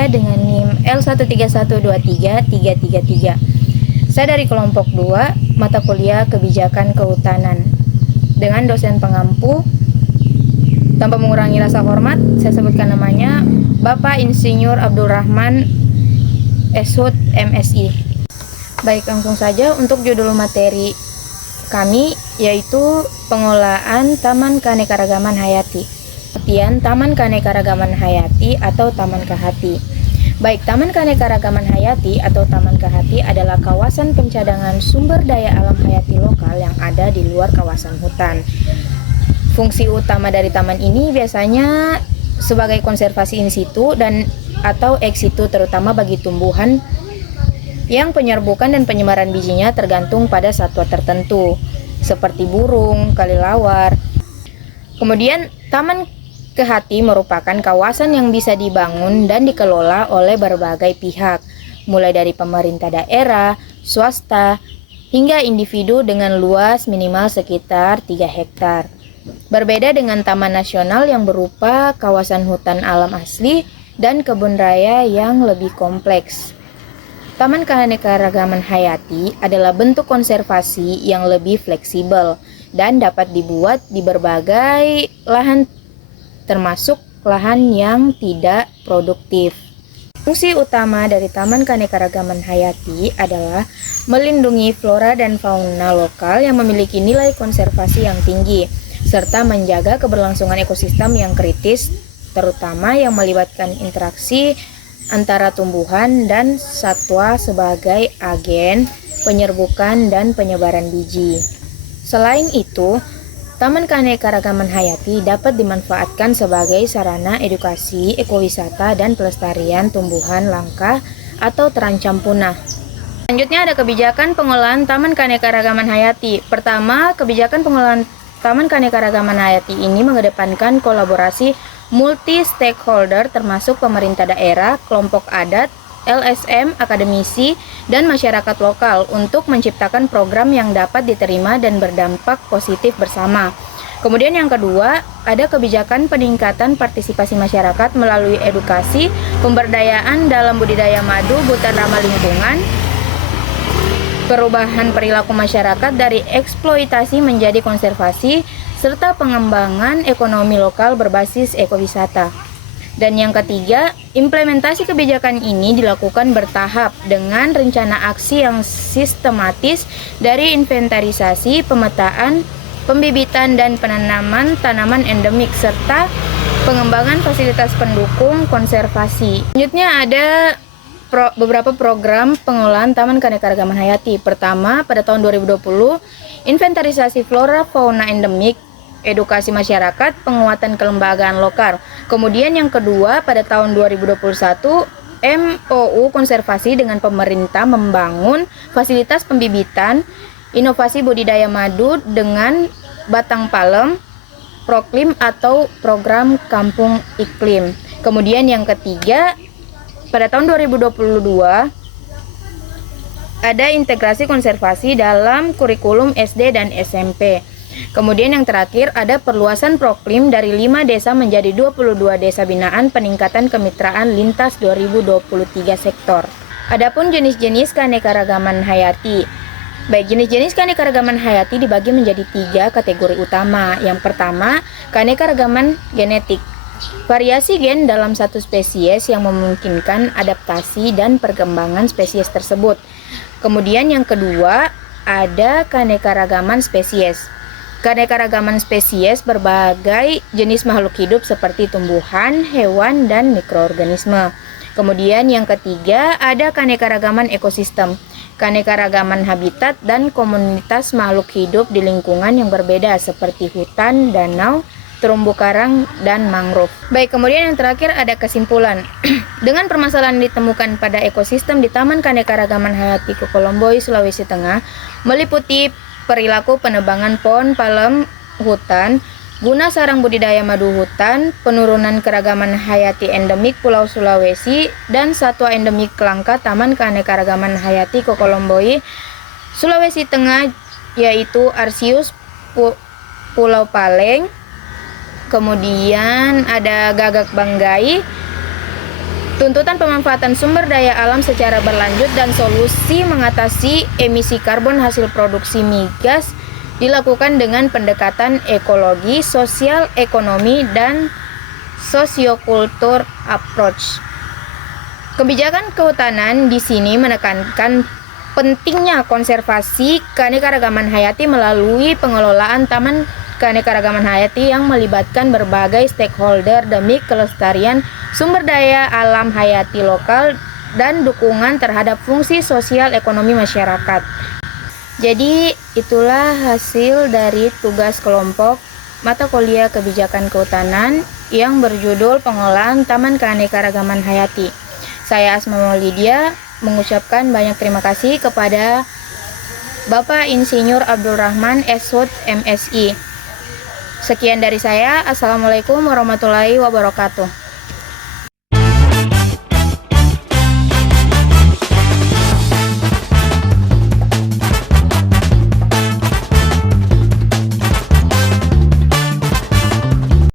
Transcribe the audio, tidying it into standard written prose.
saya dengan NIM L13123333. Saya dari kelompok 2, mata kuliah Kebijakan Kehutanan. Dengan dosen pengampu, tanpa mengurangi rasa hormat, saya sebutkan namanya, Bapak Insinyur Abdul Rahman Eshut MSI. Baik, langsung saja untuk judul materi kami, yaitu pengelolaan Taman Keanekaragaman Hayati. Artian Taman Keanekaragaman Hayati atau Taman Kehati. Baik, Taman Keanekaragaman Hayati atau Taman Kehati adalah kawasan pencadangan sumber daya alam hayati lokal yang ada di luar kawasan hutan. Fungsi utama dari taman ini biasanya sebagai konservasi in situ dan atau ex situ, terutama bagi tumbuhan yang penyerbukan dan penyebaran bijinya tergantung pada satwa tertentu, seperti burung, kelelawar. Kemudian, Taman Kehati merupakan kawasan yang bisa dibangun dan dikelola oleh berbagai pihak, mulai dari pemerintah daerah, swasta, hingga individu dengan luas minimal sekitar 3 hektar. Berbeda dengan taman nasional yang berupa kawasan hutan alam asli dan kebun raya yang lebih kompleks. Taman Keanekaragaman Hayati adalah bentuk konservasi yang lebih fleksibel dan dapat dibuat di berbagai lahan, termasuk lahan yang tidak produktif. Fungsi utama dari Taman Keanekaragaman Hayati adalah melindungi flora dan fauna lokal yang memiliki nilai konservasi yang tinggi, serta menjaga keberlangsungan ekosistem yang kritis, terutama yang melibatkan interaksi antara tumbuhan dan satwa sebagai agen penyerbukan dan penyebaran biji. Selain itu, Taman Keanekaragaman Hayati dapat dimanfaatkan sebagai sarana edukasi, ekowisata, dan pelestarian tumbuhan langka atau terancam punah. Selanjutnya ada kebijakan pengelolaan Taman Keanekaragaman Hayati. Pertama, kebijakan pengelolaan Taman Keanekaragaman Hayati ini mengedepankan kolaborasi multi-stakeholder termasuk pemerintah daerah, kelompok adat, LSM, akademisi, dan masyarakat lokal untuk menciptakan program yang dapat diterima dan berdampak positif bersama. Kemudian yang kedua, ada kebijakan peningkatan partisipasi masyarakat melalui edukasi, pemberdayaan dalam budidaya madu, hutan ramah lingkungan, perubahan perilaku masyarakat dari eksploitasi menjadi konservasi, serta pengembangan ekonomi lokal berbasis ekowisata. Dan yang ketiga, implementasi kebijakan ini dilakukan bertahap dengan rencana aksi yang sistematis dari inventarisasi, pemetaan, pembibitan, dan penanaman tanaman endemik, serta pengembangan fasilitas pendukung konservasi. Selanjutnya ada beberapa program pengelolaan Taman Keanekaragaman Hayati. Pertama, pada tahun 2020, inventarisasi flora fauna endemik, edukasi masyarakat, penguatan kelembagaan lokal. Kemudian yang kedua, pada tahun 2021, MOU konservasi dengan pemerintah membangun fasilitas pembibitan, inovasi budidaya madu dengan batang palem, Proklim atau program kampung iklim. Kemudian yang ketiga, pada tahun 2022, ada integrasi konservasi dalam kurikulum SD dan SMP. Kemudian yang terakhir ada perluasan Proklim dari 5 desa menjadi 22 desa binaan peningkatan kemitraan lintas 2023 sektor. Adapun jenis-jenis keanekaragaman hayati. Baik, jenis-jenis keanekaragaman hayati dibagi menjadi 3 kategori utama. Yang pertama, keanekaragaman genetik. Variasi gen dalam satu spesies yang memungkinkan adaptasi dan perkembangan spesies tersebut. Kemudian yang kedua, ada keanekaragaman spesies. Keanekaragaman spesies berbagai jenis makhluk hidup seperti tumbuhan, hewan, dan mikroorganisme. Kemudian yang ketiga ada keanekaragaman ekosistem, keanekaragaman habitat dan komunitas makhluk hidup di lingkungan yang berbeda seperti hutan, danau, terumbu karang, dan mangrove. Baik, kemudian yang terakhir ada kesimpulan. Dengan permasalahan ditemukan pada ekosistem di Taman Keanekaragaman Hayati Kokolomboy, Sulawesi Tengah, meliputi perilaku penebangan pohon palem hutan, guna sarang budidaya madu hutan, penurunan keragaman hayati endemik Pulau Sulawesi, dan satwa endemik langka Taman Keanekaragaman Hayati Kokolomboy, Sulawesi Tengah, yaitu Arsius Pulau Paleng. Kemudian ada gagak banggai, tuntutan pemanfaatan sumber daya alam secara berlanjut dan solusi mengatasi emisi karbon hasil produksi migas dilakukan dengan pendekatan ekologi, sosial, ekonomi, dan sosiokultur approach. Kebijakan kehutanan di sini menekankan pentingnya konservasi keanekaragaman hayati melalui pengelolaan taman keanekaragaman hayati yang melibatkan berbagai stakeholder demi kelestarian sumber daya alam hayati lokal dan dukungan terhadap fungsi sosial ekonomi masyarakat. Jadi itulah hasil dari tugas kelompok mata kuliah kebijakan kehutanan yang berjudul pengelolaan taman keanekaragaman hayati. Saya Asma Maulidia mengucapkan banyak terima kasih kepada Bapak Insinyur Abdul Rahman SHUT MSI. Sekian dari saya. Assalamualaikum warahmatullahi wabarakatuh.